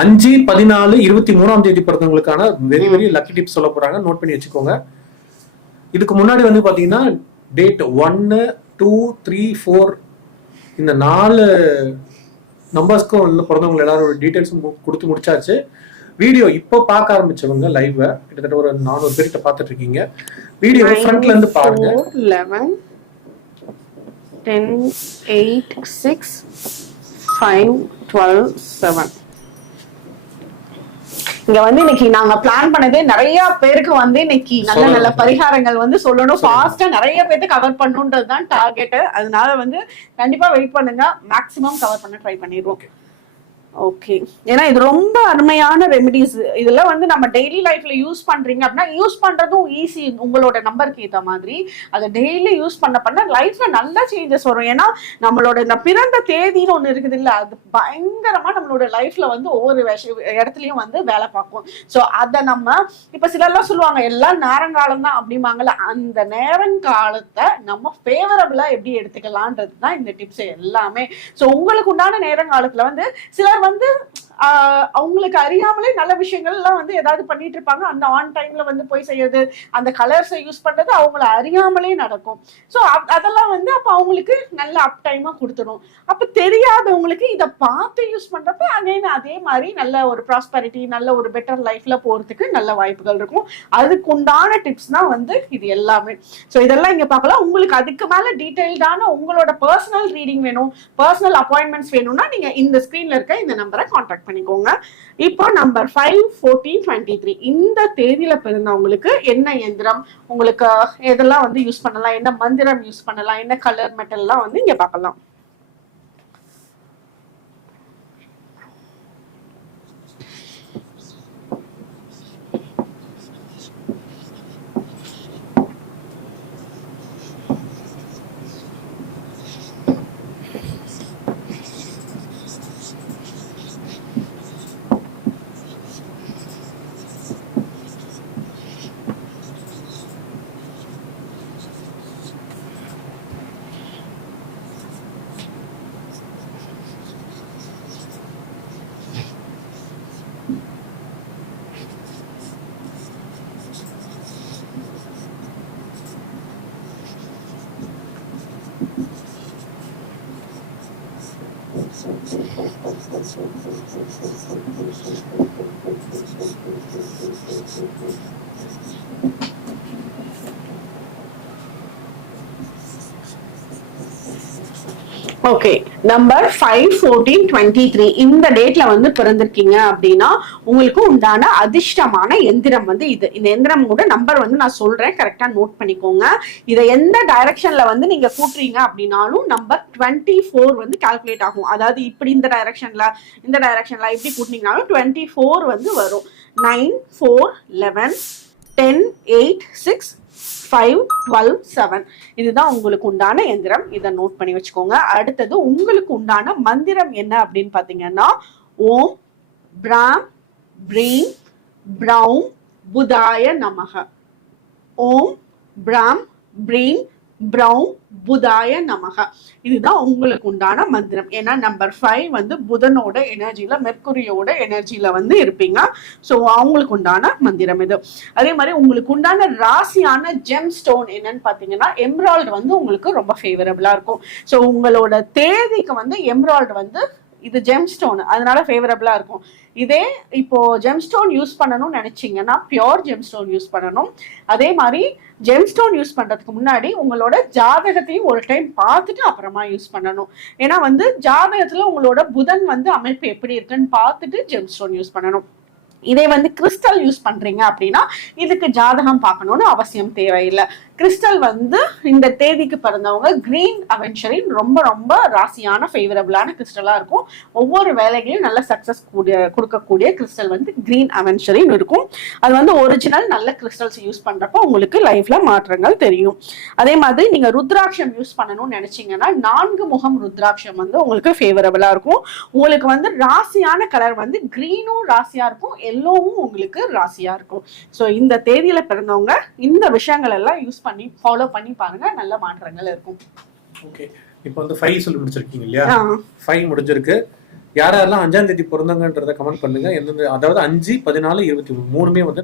அஞ்சு பதினாலு இருபத்தி மூணாம் தேதி பிறந்தவங்களுக்கான வெரி வெரி லக்கி டிப்ஸ் சொல்ல போறாங்க. நோட் பண்ணி வச்சுக்கோங்க. இதுக்கு முன்னாடி வந்து பாத்தீங்கன்னா டேட் ஒன்னு டூ த்ரீ ஃபோர் இந்த நாலு நம்பர்ஸ்க்கும் வந்து பிறந்தவங்க எல்லாரோட டீட்டெயில்ஸும் கொடுத்து முடிச்சாச்சு. வீடியோ இப்போ பார்க்க ஆரம்பிச்சவங்க லைவ் கிட்டத்தட்ட ஒரு நானூறு பேர்கிட்ட பார்த்துட்டு இருக்கீங்க. வீடியோ ஃப்ரண்ட்ல இருந்து பாருங்க. Eleven ten eight six five twelve seven இங்க வந்து இன்னைக்கு நாங்க பிளான் பண்ணதே நிறைய பேருக்கு வந்து இன்னைக்கு நல்ல நல்ல. பரிகாரங்கள் வந்து சொல்லணும். ஃபாஸ்டா நிறைய பேருக்கு கவர் பண்ணணுன்றது தான் டார்கெட் அதனால வந்து கண்டிப்பா வெயிட் பண்ணுங்க. மேக்ஸிமம் கவர் பண்ண ட்ரை பண்ணிடுவோம். ஓகே ஏன்னா இது ரொம்ப அருமையான ரெமெடிஸ் இதுல வந்து நம்ம டெய்லி லைஃப்ல யூஸ் பண்றீங்க அப்படின்னா யூஸ் பண்றதும் ஈஸி உங்களோட நம்பருக்கு ஏத்த மாதிரி. அதை டெய்லி யூஸ் பண்ண பண்ண லைஃப்ல நல்ல சேஞ்சஸ் வரும். ஏன்னா நம்மளோட இந்த பிறந்த தேதின்னு ஒண்ணு இருக்குது இல்ல அது பயங்கரமா நம்மளோட லைஃப்ல வந்து ஒவ்வொரு இடத்துலயும் வந்து வேலை பார்க்கும். ஸோ அதை நம்ம இப்ப சிலர்லாம் சொல்லுவாங்க எல்லாம் நேரங்காலம் தான் அப்படிம்பாங்கல்ல. அந்த நேரங்காலத்தை நம்ம ஃபேவரபிளா எப்படி எடுத்துக்கலான்றது தான் இந்த டிப்ஸ் எல்லாமே. ஸோ உங்களுக்கு உண்டான நேரங்காலத்துல வந்து சிலர் வந்து அவங்களுக்கு அறியாமலே நல்ல விஷயங்கள் எல்லாம் வந்து ஏதாவது பண்ணிட்டு இருப்பாங்க. அந்த ஆன் டைம்ல வந்து போய் செய்யறது அந்த கலர்ஸை யூஸ் பண்றது அவங்கள அறியாமலே நடக்கும். ஸோ அதெல்லாம் வந்து அப்போ அவங்களுக்கு நல்ல அப் டைமா கொடுத்துடும் அப்ப தெரியாதவங்களுக்கு இதை பார்த்து யூஸ் பண்றப்ப அகைன் அதே மாதிரி நல்ல ஒரு ப்ராஸ்பெரிட்டி நல்ல ஒரு பெட்டர் லைஃப்ல போறதுக்கு நல்ல வாய்ப்புகள் இருக்கும். அதுக்கு உண்டான டிப்ஸ் தான் வந்து இது எல்லாமே. ஸோ இதெல்லாம் இங்க பார்க்கலாம். உங்களுக்கு அதுக்கு மேல டீடைல்டான உங்களோட பர்சனல் ரீடிங் வேணும். பர்சனல் அப்பாயின்மெண்ட்ஸ் வேணும்னா நீங்க இந்த ஸ்கிரீன்ல இருக்க இந்த நம்பரை காண்டாக்ட் பண்ணிக்கோங்க. இப்போ number five fourteen twenty three இந்த தேதியில பிறந்தவங்களுக்கு என்ன எந்திரம் உங்களுக்கு எதெல்லாம் வந்து யூஸ் பண்ணலாம்? என்ன மந்திரம் யூஸ் பண்ணலாம்? என்ன கலர் மெட்டல்லாம் வந்து இங்க பார்க்கலாம். Thank you. Okay number five fourteen twenty three இந்த டேட்ல வந்து பிறந்திருக்கீங்க அப்படின்னா உங்களுக்கு உண்டான அதிர்ஷ்டமான எந்திரம் வந்து இது. இந்த எந்திரம் கூட நம்பர் வந்து நான் சொல்றேன். கரெக்டா நோட் பண்ணிக்கோங்க. இதை எந்த டைரக்ஷன்ல வந்து நீங்க கூட்டுறீங்க அப்படின்னாலும் நம்பர் டுவெண்ட்டி ஃபோர் வந்து கால்குலேட் ஆகும். அதாவது இப்படி இந்த டைரக்ஷன்ல இந்த டைரக்ஷன்ல இப்படி கூட்டினீங்கனாலும் டுவெண்ட்டி ஃபோர் வந்து வரும். Nine four eleven ten eight six five twelve seven இதுதான் உங்களுக்கு உண்டான எந்திரம். இதை நோட் பண்ணி வச்சுக்கோங்க. அடுத்தது உங்களுக்கு உண்டான மந்திரம் என்ன அப்படின்னு பார்த்தீங்கன்னா ஓம் பிராம் பிரீம் பிரௌம் புதாய நமக. ஓம் பிராம் பிரீம் பிரௌம் புதாய நமக. இதுதான் உங்களுக்கு உண்டான மந்திரம். ஏன்னா நம்பர் ஃபைவ் வந்து புதனோட எனர்ஜியில மெர்க்குரியோட எனர்ஜியில வந்து இருப்பீங்க. ஸோ அவங்களுக்கு உண்டான மந்திரம் இது. அதே மாதிரி உங்களுக்கு உண்டான ராசியான ஜெம் ஸ்டோன் என்னன்னு பார்த்தீங்கன்னா எம்ராய்டு வந்து உங்களுக்கு ரொம்ப ஃபேவரபிளாக இருக்கும். ஸோ உங்களோட தேதிக்கு வந்து எம்ராய்டு வந்து இது ஜெம் ஸ்டோன் அதனால ஃபேவரபிளாக இருக்கும். இதே இப்போ ஜெம் ஸ்டோன் யூஸ் பண்ணணும்னு நினைச்சீங்கன்னா பியோர் ஜெம் ஸ்டோன் யூஸ் பண்ணணும். அதே மாதிரி ஜெம் ஸ்டோன் யூஸ் பண்ணுறதுக்கு முன்னாடி உங்களோட ஜாதகத்தையும் ஒரு டைம் பார்த்துட்டு அப்புறமா யூஸ் பண்ணணும். ஏன்னா வந்து ஜாதகத்தில் உங்களோட புதன் வந்து அமைப்பு எப்படி இருக்குன்னு பார்த்துட்டு ஜெம் ஸ்டோன் யூஸ் பண்ணணும். இதே வந்து கிறிஸ்டல் யூஸ் பண்றீங்க அப்படின்னா இதுக்கு ஜாதகம் பார்க்கணும்னு அவசியம் தேவையில்லை. கிறிஸ்டல் வந்து இந்த தேதிக்கு பிறந்தவங்க கிரீன் அவென்ச்சரின் ரொம்ப ரொம்ப ராசியான ஃபேவரபிளான கிறிஸ்டலாக இருக்கும். ஒவ்வொரு வேலைகளையும் நல்ல சக்சஸ் கூடிய கொடுக்கக்கூடிய கிறிஸ்டல் வந்து கிரீன் அவென்ச்சரின் இருக்கும். அது வந்து ஒரிஜினல் நல்ல கிறிஸ்டல்ஸ் யூஸ் பண்றப்போ உங்களுக்கு லைஃப்ல மாற்றங்கள் தெரியும். அதே மாதிரி நீங்க ருத்ராட்சம் யூஸ் பண்ணணும்னு நினைச்சீங்கன்னா நான்கு முகம் ருத்ராட்சம் வந்து உங்களுக்கு ஃபேவரபிளாக இருக்கும். உங்களுக்கு வந்து ராசியான கலர் வந்து கிரீனும் ராசியாக இருக்கும் எல்லோவும் உங்களுக்கு ராசியாக இருக்கும். ஸோ இந்த தேதியில பிறந்தவங்க இந்த விஷயங்கள் எல்லாம் யூஸ் பண்ண ஃபாலோ பண்ணி பாருங்க நல்ல மாற்றங்கள் இருக்கும். ஓகே இப்போ வந்து ஃபைவ் சொல்லி முடிச்சிருக்கீங்க இல்லையா? ஃபைவ் முடிஞ்சிருக்கு. யார் யாரெல்லாம் அஞ்சாம் தேதி பிறந்தாங்கன்றத கமெண்ட் பண்ணுங்க. எந்தெந்த அதாவது அஞ்சு பதினாலு இருபத்தி மூணு மூணுமே வந்து